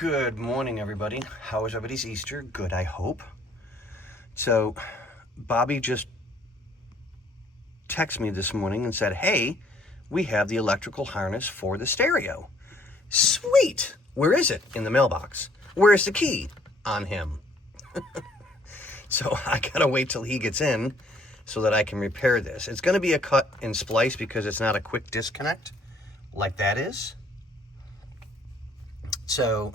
Good morning, everybody. How was everybody's Easter? Good, I hope. So, Bobby just texted me this morning and said, hey, we have the electrical harness for the stereo. Sweet! Where is it? In the mailbox. Where's the key? On him. So, I gotta wait till he gets in so that I can repair this. It's gonna be a cut and splice because it's not a quick disconnect like that is. So,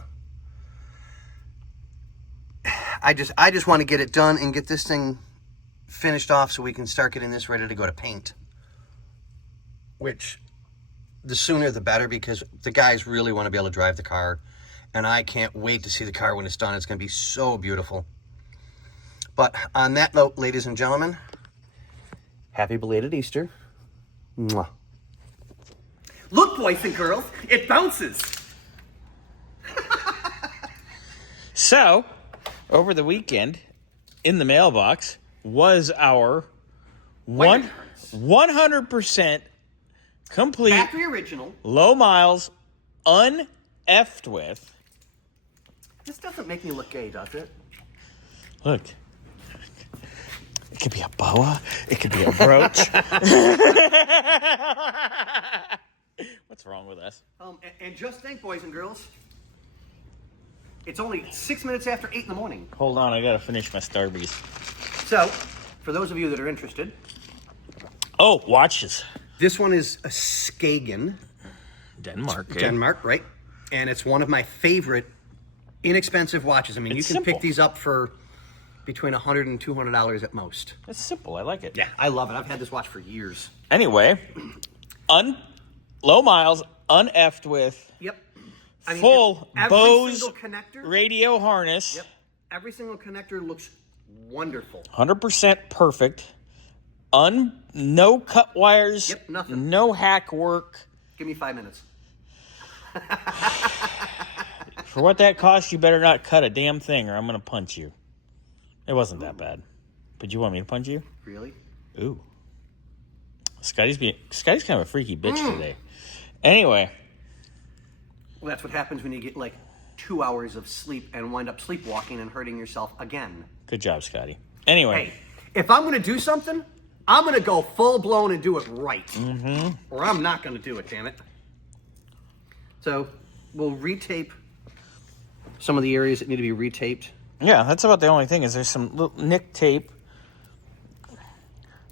I just want to get it done and get this thing finished off so we can start getting this ready to go to paint. Which, the sooner the better, because the guys really want to be able to drive the car. And I can't wait to see the car when it's done. It's going to be so beautiful. But on that note, ladies and gentlemen, happy belated Easter. Mwah. Look, boys and girls, it bounces. So, over the weekend, in the mailbox, was our 100% complete, Factory original. low miles, uneffed with. This doesn't make me look gay, does it? Look, it could be a boa, it could be a brooch. What's wrong with us? And just think, boys and girls, it's only 6 minutes after 8 in the morning. Hold on, I gotta finish my Starbies. So, for those of you that are interested, Oh, watches. This one is a Skagen. Denmark. Denmark, right? And it's one of my favorite inexpensive watches. I mean, It's you can simple. pick these up for between $100 and $200 at most. It's simple, I like it. Yeah, I love it. I've had this watch for years. Anyway, low miles, uneffed with. Yep. Full every Bose single connector. radio harness. Yep. Every single connector looks wonderful. 100% perfect. No cut wires. Yep, nothing. No hack work. Give me 5 minutes. For what that costs, you better not cut a damn thing or I'm going to punch you. It wasn't that bad. But you want me to punch you? Really? Ooh. Scotty's kind of a freaky bitch today. Anyway. Well, that's what happens when you get like 2 hours of sleep and wind up sleepwalking and hurting yourself again. Good job, Scotty. Anyway. Hey, if I'm going to do something, I'm going to go full blown and do it right. Mm-hmm. Or I'm not going to do it, damn it. So, we'll retape some of the areas that need to be retaped. Yeah, that's about the only thing is there's some little nick tape.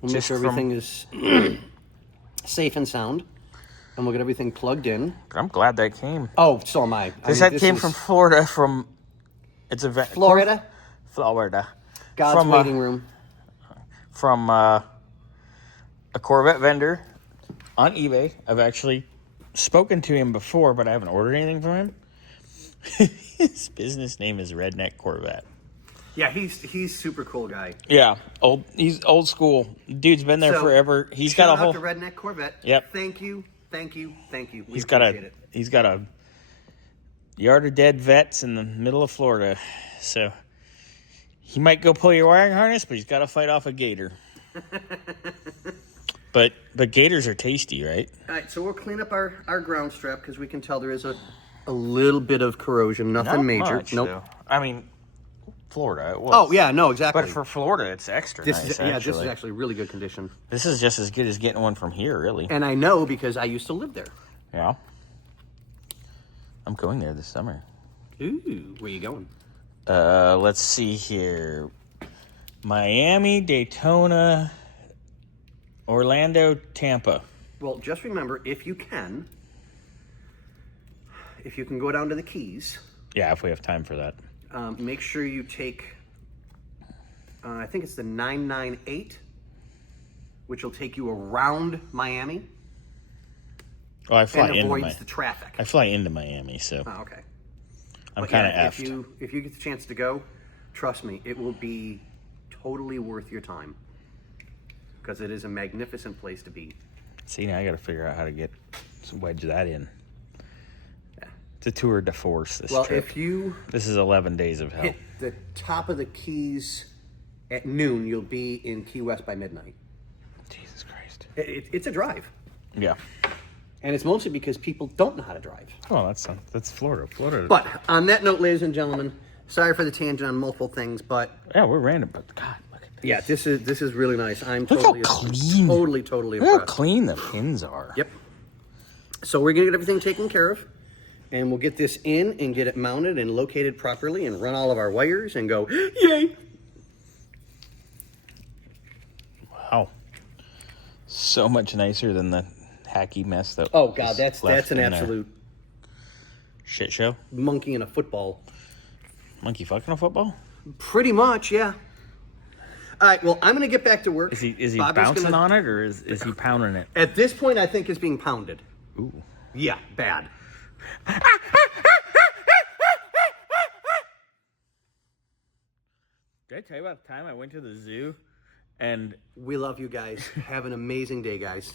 We'll make sure everything is safe and sound. And we'll get everything plugged in. I'm glad that came. Oh, so am I. This came from Florida it's a Florida? Florida. God's waiting room. From a Corvette vendor on eBay. I've actually spoken to him before, but I haven't ordered anything from him. His business name is Redneck Corvette. Yeah, he's super cool guy. Yeah, he's old school. Dude's been there forever. He's got a whole Shout out to Redneck Corvette. Yep. Thank you. We He's got a yard of dead vets in the middle of Florida. So he might go pull your wiring harness, but he's got to fight off a gator. But gators are tasty, right? All right, so we'll clean up our ground strap because we can tell there is a little bit of corrosion. Nothing Not major. much, Nope. though. I mean, Florida, it was. Oh, yeah, no, exactly. But for Florida, it's extra nice, this is actually really good condition. This is just as good as getting one from here, really. And I know because I used to live there. Yeah. I'm going there this summer. Ooh, where you going? Let's see here. Miami, Daytona, Orlando, Tampa. Well, just remember, if you can go down to the Keys. Yeah, if we have time for that. Make sure you take, I think it's the 998, which will take you around Miami. Oh, I fly and into avoids the traffic. I fly into Miami, so Oh, okay. I'm kind of yeah, effed. if you get the chance to go, trust me, it will be totally worth your time because it is a magnificent place to be. See, now I got to figure out how to wedge that in. It's a tour de force, this trip. If you This is 11 days of hell. hit the top of the Keys at noon, you'll be in Key West by midnight. Jesus Christ. It's a drive. Yeah. And it's mostly because people don't know how to drive. Oh, that's Florida. Florida. But on that note, ladies and gentlemen, sorry for the tangent on multiple things, but yeah, we're random, but God, look at this. yeah, this is really nice. I'm Look totally, how clean. totally Look how impressed. clean the pins are. Yep. So we're gonna get everything taken care of, and we'll get this in and get it mounted and located properly, and run all of our wires and go, yay! Wow. So much nicer than the hacky mess that. Oh God, was that's left an in there. absolute Shit show. monkey in a football. Monkey fucking a football. Pretty much, yeah. All right, well, I'm gonna get back to work. Is he Bobby's bouncing gonna- on it, or is he pounding it? At this point, I think it's being pounded. Ooh. Yeah, bad. Did I tell you about the time I went to the zoo and We love you guys. Have an amazing day, guys.